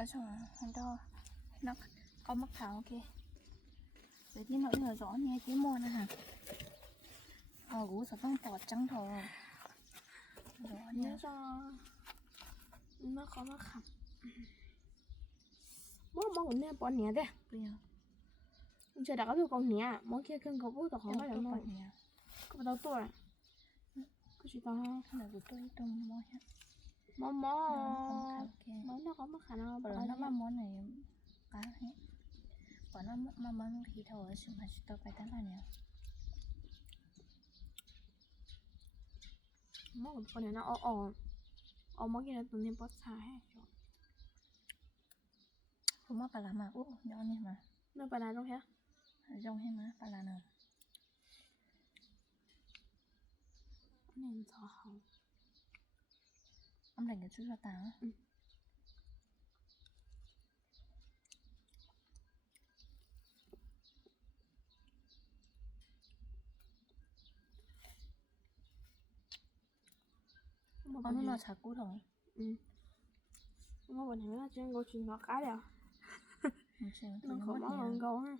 nói chung là đó nó có mắc thảo kia để tí nữa là rõ nghe tí mua nữa hả ờ gú sẽ không tọt trắng thôi rõ nha nhớ cho nó có nó khập bố bố cũng nên bỏ nhẹ đấy bây giờ chơi đã có được con nhẹ món kia cưng có bố tao không không phải là có nó bật nhà có bắt đầu tuổi có chỉ tao là của tôi trong mua hết mó nó không mó thảo kia món nó có mất khả năng bởi bỏ nó nó mà món này cá hết bởi nó mà món khí thầu ở xung quanh tôi phải tán là nhiều mó của con này nó ồ ồ ồ món kia là tụi nên bỏ xả hết không mất bà làm mà ú nhỏ này mà nó bà này đâu hả rong hết mà bà làm nào nên thọ hậu ông cái chút cho tao Ừ. mà con nó chả cú rồi. Ừ. Mà bọn này nó trên câu chuyện nó cá đèo không chịu nó không món lần câu ha.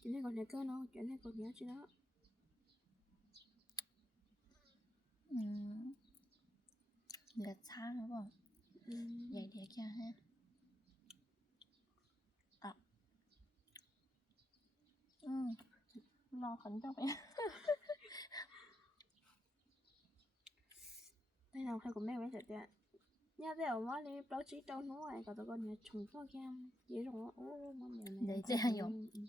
Chỉ nên còn này cơ nó chỉ nên còn nhớ chứ đó. Ừ lật xa đúng không ừ. vậy thì kia ha à ừ lo khẩn cho vậy đây nào hay cũng đây mấy thật đấy nhà đây ở má đi báo chí đâu nó lại có tao còn nhà trùng to kia dễ rồi ô mà mẹ này dễ hiểu. Ừ, ừ.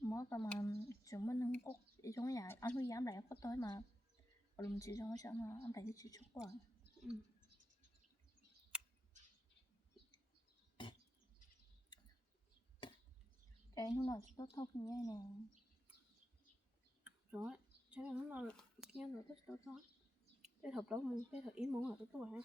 mỗi mà chúng mình không có ý chúng nhà anh huy dám lại có tới mà. Ở lùm chỉ trong cái sợ mà anh phải đi chỉ chút quá. Ừ. cái nó nói tốt thôi như này rồi là nó kia là tốt tốt cái thật đó muốn cái thật ý muốn là tốt tốt hả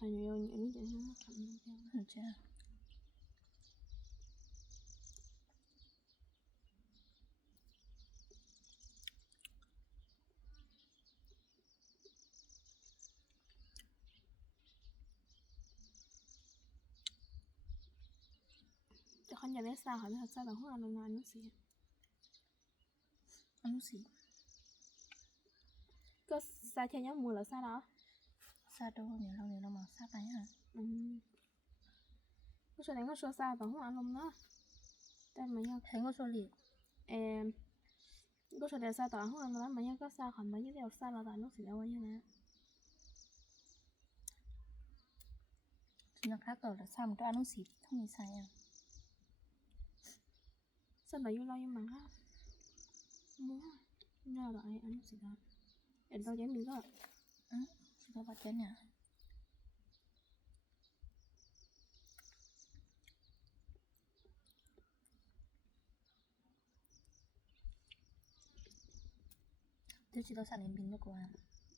tại nhiều những cái nó thầm nó theo. Được chưa? Con nhà bé sao hỏi thật sao là hoa là ngoài nó xì anh xí có sao theo nhóm mùa là sao đó xa đâu nhiều lâu nhiều lâu mà xa tay hả? Ừ. Có số này có số sao bằng không ăn luôn đó. Tên mà nhau thấy có số liệu em có số này sao tao không ăn lắm mà nhau có sao còn mấy cái điều sao là tao nó xì đâu như chúng ta khác rồi là sao mà tôi ăn xí không bị sai à? Sao mà yêu lo nhưng mà á? Muốn nhờ lại ăn xì đó. Em กิโลวัตต์แล้วเสีสาขาทุ่ย就是到三零平的关。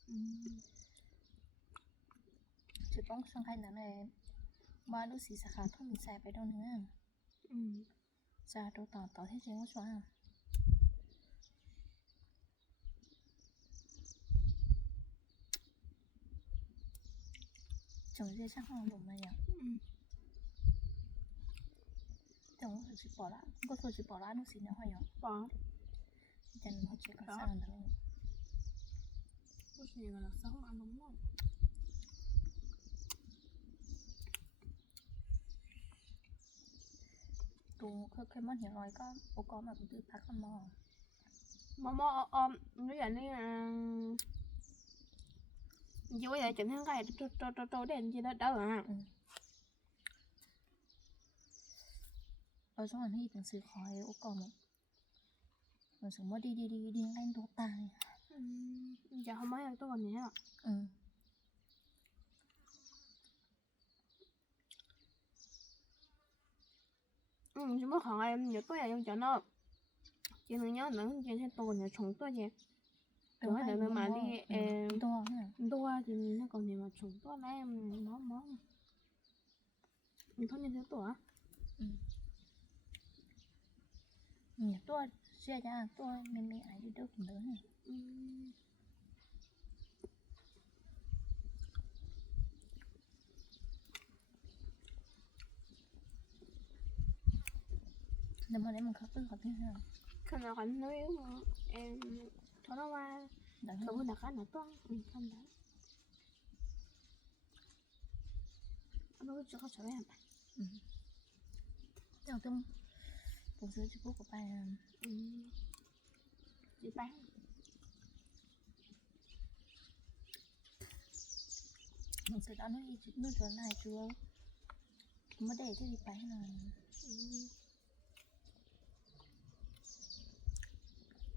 嗯。就帮上海南来，马路西萨卡通อ塞白到呢。嗯。在都到到天津ชัว。 Bình cho cô à ừ chỉ bóng sang hai này mà lúc xí sạc không bị sai phải đâu nữa ừ ra đâu tỏ tỏ thế trên có xóa chồng dê chắc không đủ mà nhỉ ừ chồng có chỉ bỏ lại có số chỉ bỏ lại nó xí nữa hay không bỏ chân nó chỉ có Đó. sang đâu có gì là sao không ăn đúng không tụ cái cái món hiểu rồi có ô có mà cũng tự phát con mò mà mà ôm nó vậy này dù bây giờ chỉnh thằng cái trâu trâu trâu trâu đèn gì đó đâu à ừ. Ở trong ấy từng sự khỏi ô có mà sống mất đi đi đi đi anh đồ tài. Giờ không mấy tôi còn nhớ ạ ừ. Ừ chỉ mất khoảng em nhớ tôi là em cho nó. Là nhớ nữa chỉ sẽ tôi nhớ chúng tôi gì Đúng Rồi, để mà đúng đi, rồi. em- Ừ, hả? tôi thì nó còn gì mà chúng tôi là em nó nó mình thôi như thế tuổi Ừ. nhỉ tôi chia ra tôi mình mình ai đi đâu cũng lớn này 음, nhưng mà để mình khóc tức khóc thứ hai 그 nào anh nói mà em cho nó qua. Thử hơn đặt cái nào to ừ không đấy. Nó cứ cho cho em đầu tiên bố sữa chụp bút của bà ừ. Đi bán mình sẽ đã nói chút nước rồi này chưa mới để cái gì bán là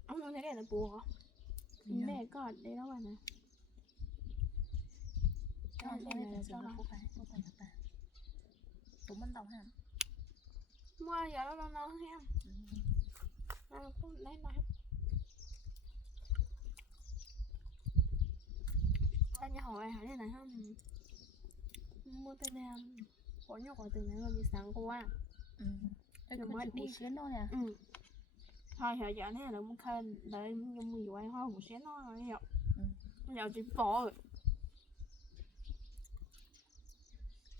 ông nói thế này là bùa mẹ có đây đâu anh à cái này đây là là cái cho gì nó. của bà của bà của bà. Tụi mình đồng hả? Mua giờ nó nó nó em. Nó cũng lấy nó ta nhà hỏi hỏi thế này không? Mua tên em. Có nhau có từ này rồi sáng qua ừ. Chỉ đi. của xuyên thôi nè ừ thôi giờ giờ này là muốn khai đợi nhưng mà dù ai hoa một xé nó rồi giờ Ừ. giờ chỉ bỏ rồi.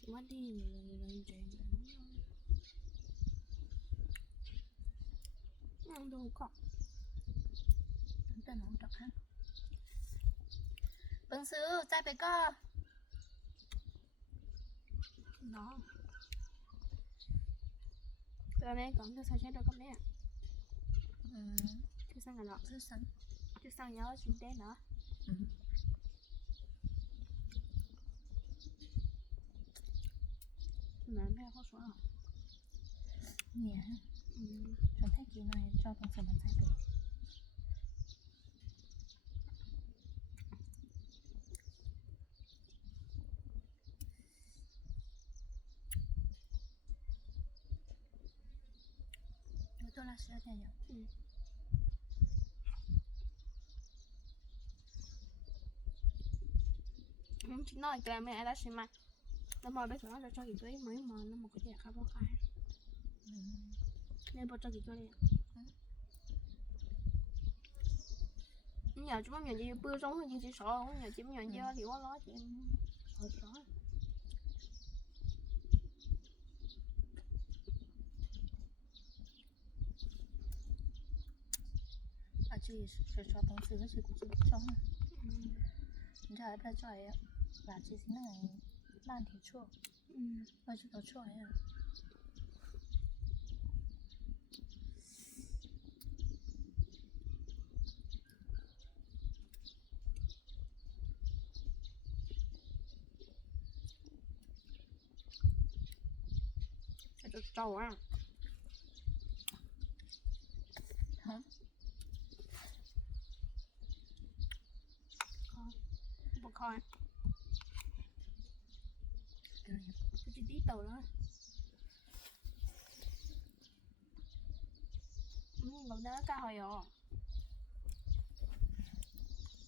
Mất đi rồi chuyện ăn đồ cọ ta nấu trọc ha bưng sư trai bé co đó. Từ này còn tôi sao chết đâu con nè ừ chứ sang cái đó rất sẵn chứ sang nhớ chuyện tế nữa ừ mà mẹ có số à nhẹ ha ừ Chúng thấy kiểu này cho con là chỉ nói cái mẹ đã xem mà nó bây giờ nó cho cái túi mới mà nó một cái gì khác bao Ừ. nên bao cho cái túi đi nhà chúng nó nhà gì bữa sống thì chỉ sợ không? Nhà chỉ nhà gì thì quá lo chị. Sợ sợ À chị sẽ cho con sữa chị cũng sẽ cho ha Giờ đã cho ấy Và chị sẽ này Lan thì chua ừ Và chị có chua ấy à sẽ cho trâu á Hả? một coi Kiểu như tôi chỉ tí tàu đó. Ừ còn đó cá hồi rồi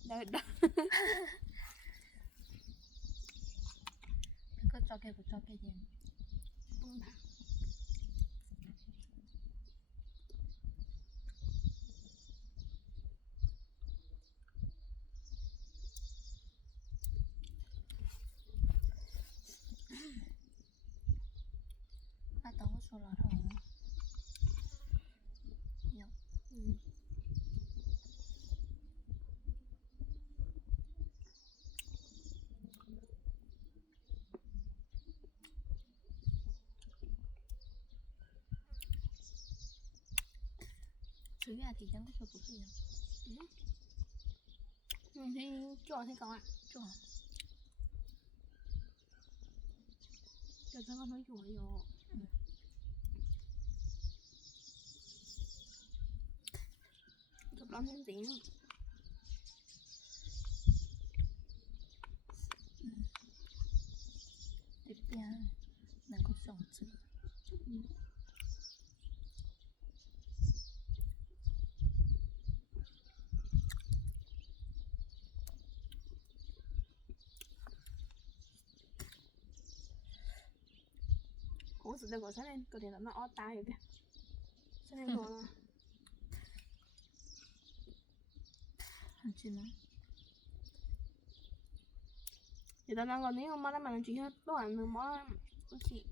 đợi đợi Cứ cho cái của cho cái gì tung thẳng Ba tao có số lọt hồng ừ Chứ là thì chẳng có số của gì ừ thì chọn thì còn ạ Chua cho cho con nói chùa rồi chụp lắm thêm tiếng Tiếp theo Mình có sống chữ. Ủa sự được của sáng lên cơ thể nó ó tai rồi kìa. Sáng lên rồi Thằng chị nó thì tao đang còn nếu không mà mình chỉ hết. Lúc nào mình mó chị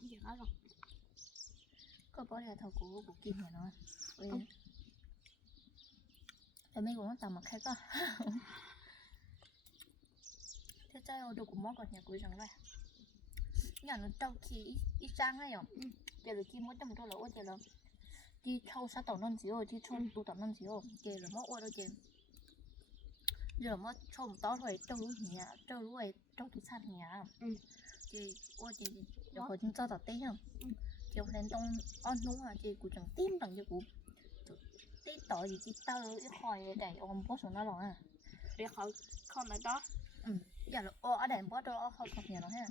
gì hết rồi có bỏ ra thầu của của kim nhà nó Ôi. Thế mấy cũng tầm mà khai có thế chơi đồ của món còn nhà của rằng là nhà nó trâu khi ít sang hay không giờ là kim mất trăm đô là ô giờ là đi trâu sát tàu non xíu đi trâu tụ tàu non xíu giờ là mất ô đâu giờ trâu một tó thôi trâu lúa nhà trâu lúa ấy trâu tụ sát nhà. Ừ. chị ô chị giờ hồi chúng cho tàu tết không chị hôm nay tông on đúng à chị cũng chẳng tim bằng cho cũng tí tội gì chị tơ cái khỏi đầy ôm bó số nó rồi à để họ không lại đó. Ừ giờ là ô ở đây bó đó không không nhà nó ha.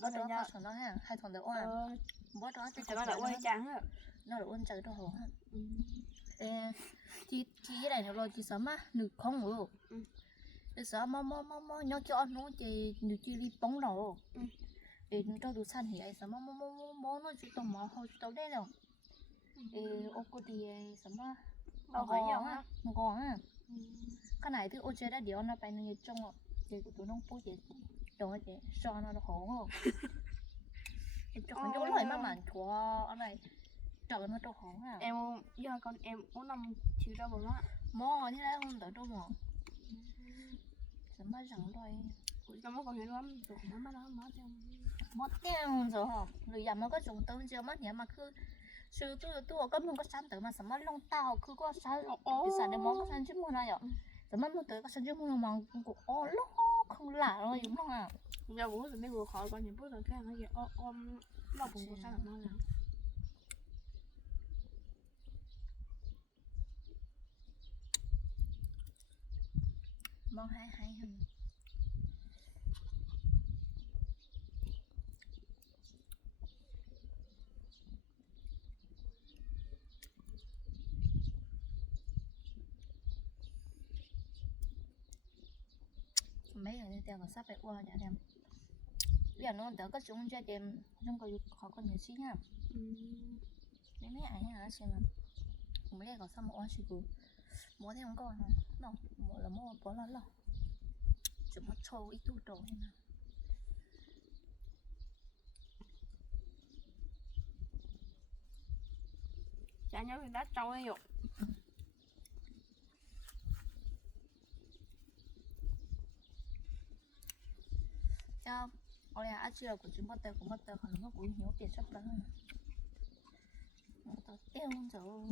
Bó đó nha. không số nó ha. Hai thằng đều ô à ờ đó thì nó lại quay trắng á. Nó là ôn trời đó hồ ha แต่ที่ที่ไหนเราที่สามารถหนึ่งข้องโลกแต่สามารถมอมอมอเนาะจอนู้นจะหนึ่งจีรีป้องเราเออหนึ่งดูสั้นเหี้ยสามารถมอมอมอเน้อะจุดต่อหมอเขาจุดต่อได้แล้วเออโอ้กูดีสามารถเราขอยางอะมกองอะขนาดที่โอเจได้เดี๋ยวนะไปนึงจะจ้องเดี๋ยวกูต้องปุ๊บเดี๋ยวตัวเดี๋ยวซ้อนเราโหจะคนจะไม่ไหมากหมันทัวอะไร trời nó cho khổ à. Em do con em muốn năm chiều đâu rồi á mò thế đấy không đỡ đâu mà. Sẽ mất rằng rồi nó mới còn hiểu lắm? Rồi nó mới đó mới cho mất tiền rồi hả? Người nhà mà có trồng tôm chưa? Mất nhà mà cứ sư tôi tôi có muốn có sản tử mà sẽ mất long tao cứ có sản cái sản để món có sản chứ mua này ạ sẽ mất một tới có sản chứ mua mà cũng ô lô không lạ rồi đúng không à giờ bố rồi mấy vừa khỏi con nhìn bố rồi cái nó gì ôm ôm lo bụng của sao nó là món hay hay hơn mấy người theo còn sắp phải qua nhà em bây giờ nó đỡ có chúng cho em không có họ có nhiều xí nha mấy mấy ảnh hả xem mà. Mấy còn sao mà oan sự cụ mua theo không có hả? Đâu là mua bỏ là lỡ chỉ nó trâu ít tu trâu hay nào. Chả nhớ ta trâu ấy dục cho ôi ăn chưa của chúng bắt tao bắt tao còn nó cũng hiểu tiền sắp đó tao tiêu rồi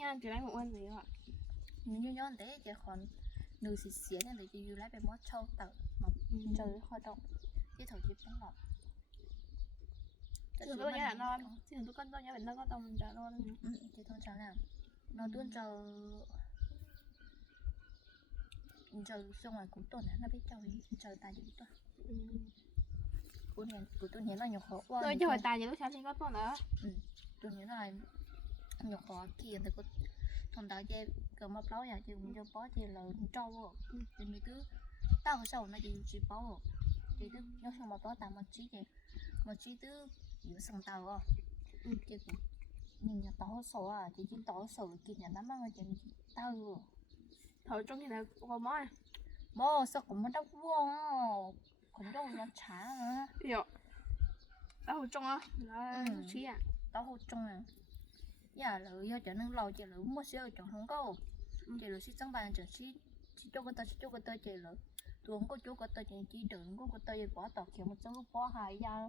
nha chỉ lấy một anh gì ạ. Như nhớ thế chỉ còn nữ xì xía nên để chỉ lấy về mót trâu tao mà chơi hoạt động. Cái thầu chỉ bóng lọt Chứ tôi nhớ là non. Chứ tôi con tôi nhớ là nó có tông trả non. Ừ thì thôi chào nào. Nó tuôn chờ chờ xong rồi cuối tuần nó biết chờ chờ tài gì tuần tuần cuối tuần nhớ là nhiều khó quá Tôi chứ hồi tài gì lúc sáng thì có tôi nữa tuần nhớ là nhọc khó kia thì có thằng đó chơi cờ mập lối nhà chứ cũng cho bó thì là trâu ừ, thì mình cứ tao hồi sau nó chỉ chỉ bó à. thì cứ nhóc xong mập lối tao mà chỉ thì mà chỉ cứ giữa sân tàu à. Ừ. Chứ nhìn nhà tao sổ à chỉ chỉ tao sổ kia nhà nó mang cho tao à. thôi trong khi nào có mỏ à. Sao cũng mất à. đâu vuông còn đâu nó chả à. Dạ. Tao trong á là ừ. chỉ à. Tao trong à ya lỡ do chọn nâng lâu chỉ lỡ mua xe chọn không có Ừ. chỉ lỡ xí sang bàn chọn xí xí cho cái tao xí cho cái tao chỉ lỡ tôi không có chỗ cái tao chỉ chỉ đừng có cái tao chỉ bỏ tao kiểu một chỗ bỏ hai ya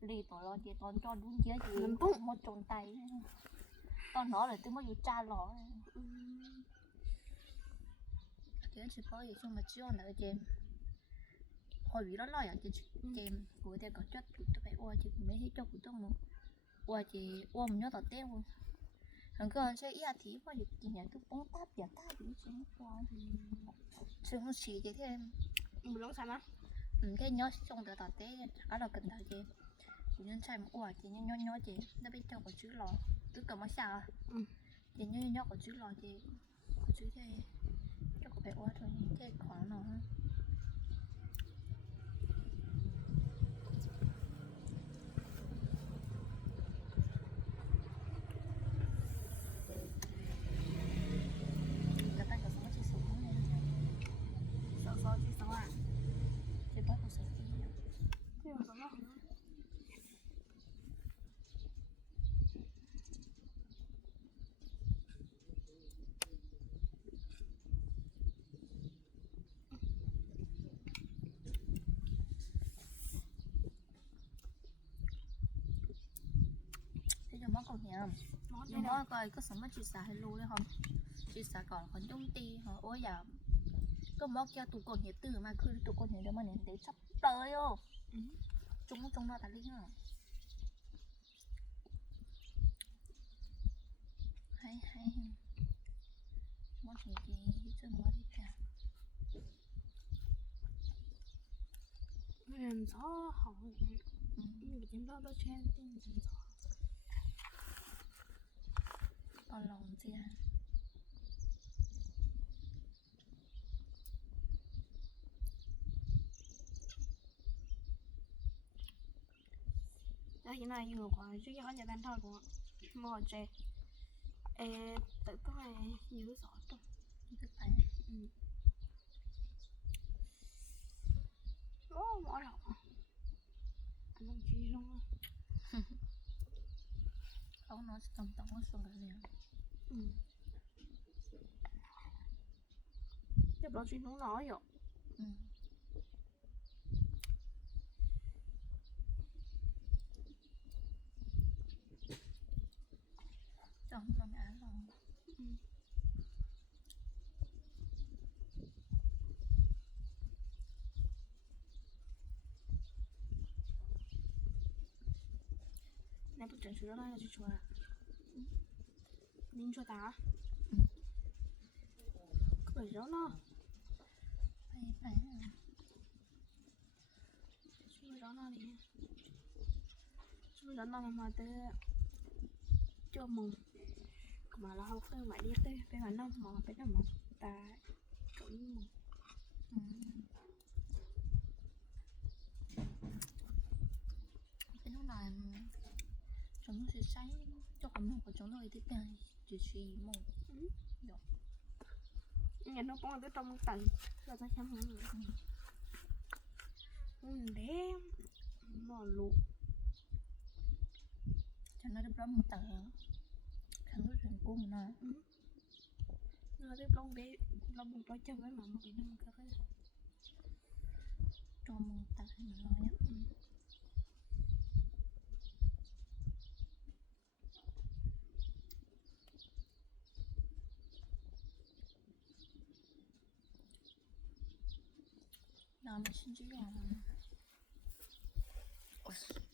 lì tao lo chỉ tao cho đúng giá chỉ đúng một tròn tay tao nói là tôi mới vô cha lọ thì chỉ có gì xong mà chưa nữa chị hồi bị đó lo à chị chị của tôi có chất của tôi phải qua chị mới thấy cho của tôi một qua chị qua mình nhớ tao tên luôn thằng cơ sẽ ý thì qua được chị nhà tôi bóng táp giả ta bị chị qua chứ không chỉ cái thêm Mình lúc sáng á ừ, cái nhớ xong từ tao tên. Ở đâu cần thời chị. Chị nhân sai một qua chị nhớ nhớ nhớ chị. Nó biết cho có chữ lò. Tôi cầm mà sao Ừ. chị nhớ nhớ có chữ lò chị. Có chữ thế. Cho có phải qua thôi cái khoảng nào ha còn nhà nó nhưng mà coi có sống mà chị xả hay lưu đấy không chị xả còn còn trung ti hả ôi giờ có móc cho tụ cồn hiện từ mà cứ tụ cồn hiện đó mà nên để sắp tới ô Ừ. chúng chúng nó tại lý hả hay hay món gì gì chứ món đi cả人潮好， ừ. 有点到到圈定人潮。 Lòng gì à Đó hiện nay vừa qua chứ có nhà tan thôi của mò chè. Ê, tự có này nhiều đâu. như phải Ừ. Ô, mỏ đầu. Anh không chi luôn á. không nó tổng tổng nó xuống cái gì Ừ. Nhập đó chuyện nó nói rồi. ừ. Tổng nó ngã lòng Ừ. 일어나야지 좋아요. 민초다. 그만 일어나. 빨리 빨리. 좀 일어나니. 좀 일어나면 말해. cho mừng mà là không phải đi tới bên mà nó mà bên nó mà ta cũng mừng cái lúc này chúng nó sẽ say cho còn một của chúng tôi thì tiền chỉ chỉ một nghe nó có tới trong tầng là ta hơn nữa ừ. Đếm nó lụ. Cho nó được một tờ khăn là cung nó. Nó tiếp lông bé lông một đôi chân với mà một cái nó cái cho một mà nói Yanlışıncı bir yani. Of.